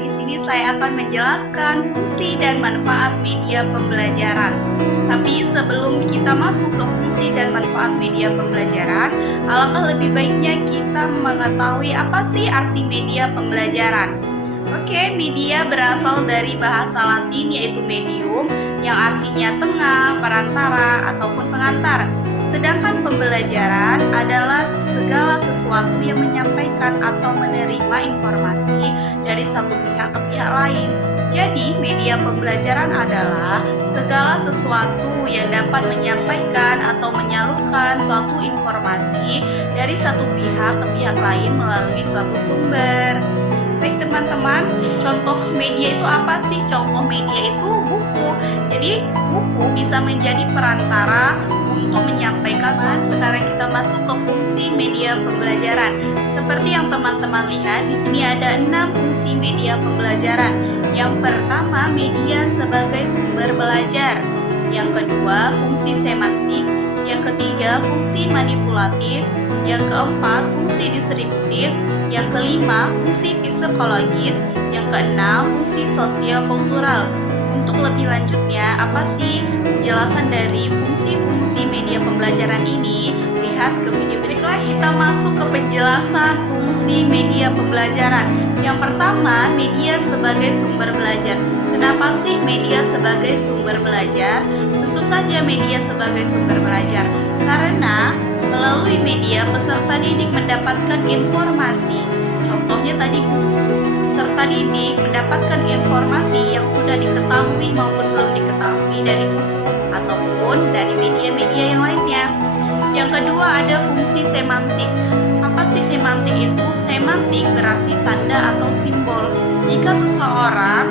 di sini saya akan menjelaskan fungsi dan manfaat media pembelajaran. Tapi sebelum kita masuk ke fungsi dan manfaat media pembelajaran, alangkah lebih baiknya kita mengetahui apa sih arti media pembelajaran. Oke, media berasal dari bahasa Latin yaitu medium yang artinya tengah, perantara, ataupun pengantar. Sedangkan pembelajaran adalah segala sesuatu yang menyampaikan atau menerima informasi dari satu pihak ke pihak lain. Jadi, media pembelajaran adalah segala sesuatu yang dapat menyampaikan atau menyalurkan suatu informasi dari satu pihak ke pihak lain melalui suatu sumber. Baik teman-teman, contoh media itu apa sih? Contoh media itu buku. Jadi buku bisa menjadi perantara untuk menyampaikan soal. Sekarang kita masuk ke fungsi media pembelajaran. Seperti yang teman-teman lihat, di sini ada 6 fungsi media pembelajaran. Yang pertama, media sebagai sumber belajar. Yang kedua, fungsi semantik. Yang ketiga, fungsi manipulatif. Yang keempat, fungsi distributif. Yang kelima, fungsi psikologis. Yang keenam, fungsi sosial kultural. Untuk lebih lanjutnya, apa sih penjelasan dari fungsi-fungsi media pembelajaran ini? Lihat ke video berikutnya. Kita masuk ke penjelasan fungsi media pembelajaran. Yang pertama, media sebagai sumber belajar. Kenapa sih media sebagai sumber belajar? Tentu saja media sebagai sumber belajar karena melalui media peserta didik mendapatkan informasi. Contohnya tadi peserta didik mendapatkan informasi yang sudah diketahui maupun belum diketahui dari buku ataupun dari media-media yang lainnya. Yang kedua ada fungsi semantik. Apa sih semantik itu? Semantik berarti tanda atau simbol. Jika seseorang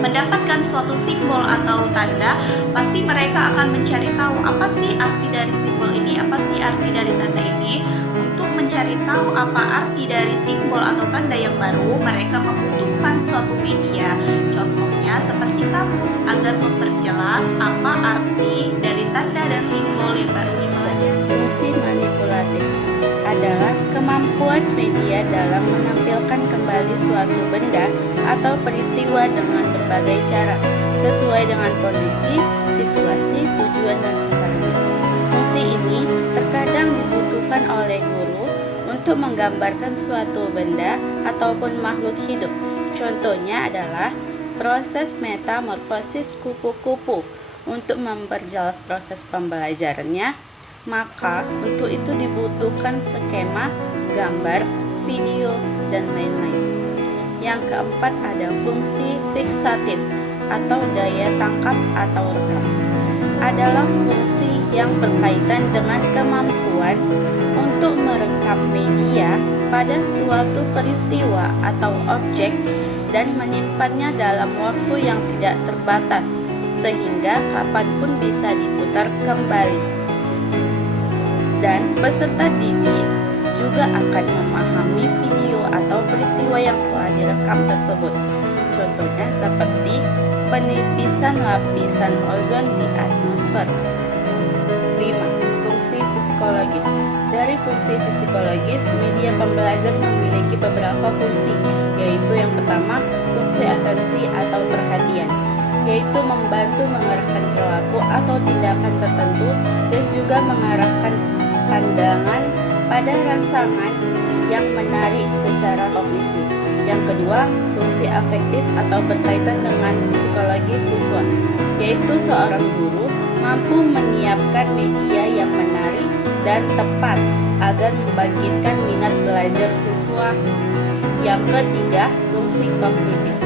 mendapatkan suatu simbol atau tanda, pasti mereka akan mencari tahu apa sih arti dari simbol ini, apa sih arti dari tanda ini. Untuk mencari tahu apa arti dari simbol atau tanda yang baru, mereka membutuhkan suatu media. Contohnya seperti kamus agar memperjelas apa arti dari tanda dan simbol yang baru dipelajari. Fungsi manipulatif adalah kemampuan media dalam menampilkan kembali suatu benda atau peristiwa dengan berbagai cara, sesuai dengan kondisi, situasi, tujuan, dan sasaran. Fungsi ini terkadang dibutuhkan oleh guru untuk menggambarkan suatu benda ataupun makhluk hidup. Contohnya adalah proses metamorfosis kupu-kupu. Untuk memperjelas proses pembelajarannya, maka untuk itu dibutuhkan skema, gambar, video, dan lain-lain. Yang keempat ada fungsi fiksatif atau daya tangkap atau rekam. Adalah fungsi yang berkaitan dengan kemampuan untuk merekam media pada suatu peristiwa atau objek dan menyimpannya dalam waktu yang tidak terbatas sehingga kapanpun bisa diputar kembali. Dan peserta didik juga akan memahami video atau peristiwa yang telah direkam tersebut. Contohnya seperti penipisan lapisan ozon di atmosfer. 5. Fungsi psikologis. Dari fungsi psikologis, media pembelajar memiliki beberapa fungsi, yaitu yang pertama, fungsi atensi atau perhatian, yaitu membantu mengarahkan perilaku atau tindakan tertentu dan juga mengarahkan pandangan pada rangsangan yang menarik secara kognisi. Yang kedua, fungsi afektif atau berkaitan dengan psikologi siswa, yaitu seorang guru mampu menyiapkan media yang menarik dan tepat agar membangkitkan minat belajar siswa. Yang ketiga, fungsi kognitif,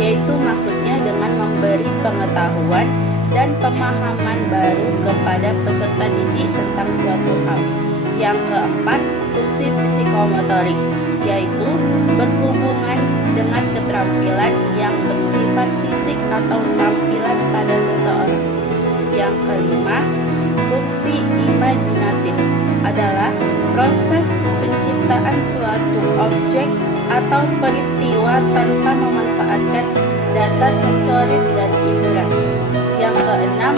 yaitu maksudnya dengan memberi pengetahuan dan pemahaman baru kepada peserta didik tentang suatu hal. Yang keempat, fungsi psikomotorik, yaitu berhubungan dengan keterampilan yang bersifat fisik atau tampilan pada seseorang. Yang kelima, fungsi imajinatif adalah proses penciptaan suatu objek atau peristiwa tanpa memanfaatkan data sensoris dan indera. Yang keenam,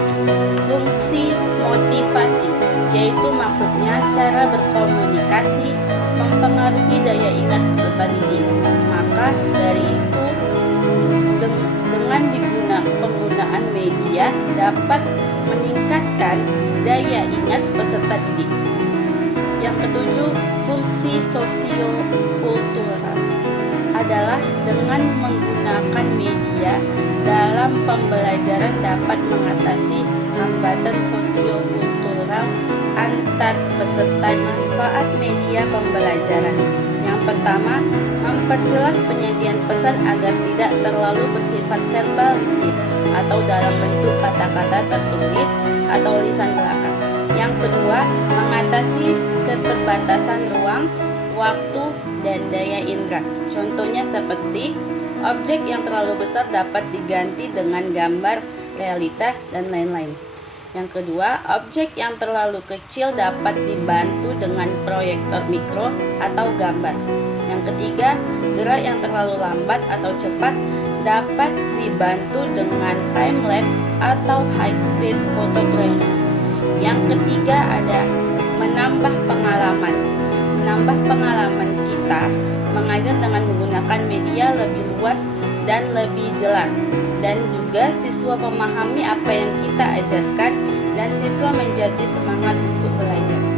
fungsi motivasi, yaitu maksudnya cara berkomunikasi mempengaruhi daya ingat peserta didik. Maka dari itu Dengan penggunaan media dapat meningkatkan daya ingat peserta didik. Yang ketujuh, fungsi sosiokultural adalah dengan menggunakan media dalam pembelajaran dapat mengatasi hambatan sosiokultural antar peserta. Manfaat media pembelajaran. Yang pertama, memperjelas penyajian pesan agar tidak terlalu bersifat verbalistis atau dalam bentuk kata-kata tertulis atau lisan belakang. Yang kedua, mengatasi keterbatasan ruang, waktu, dan daya indera. Contohnya seperti objek yang terlalu besar dapat diganti dengan gambar, realita, dan lain-lain. Yang kedua, objek yang terlalu kecil dapat dibantu dengan proyektor mikro atau gambar. Yang ketiga, gerak yang terlalu lambat atau cepat dapat dibantu dengan time lapse atau high speed photogrammetry. Yang ketiga ada menambah pengalaman. Menambah pengalaman kita mengajar dengan menggunakan media lebih luas dan lebih jelas, dan juga siswa memahami apa yang kita ajarkan dan siswa menjadi semangat untuk belajar.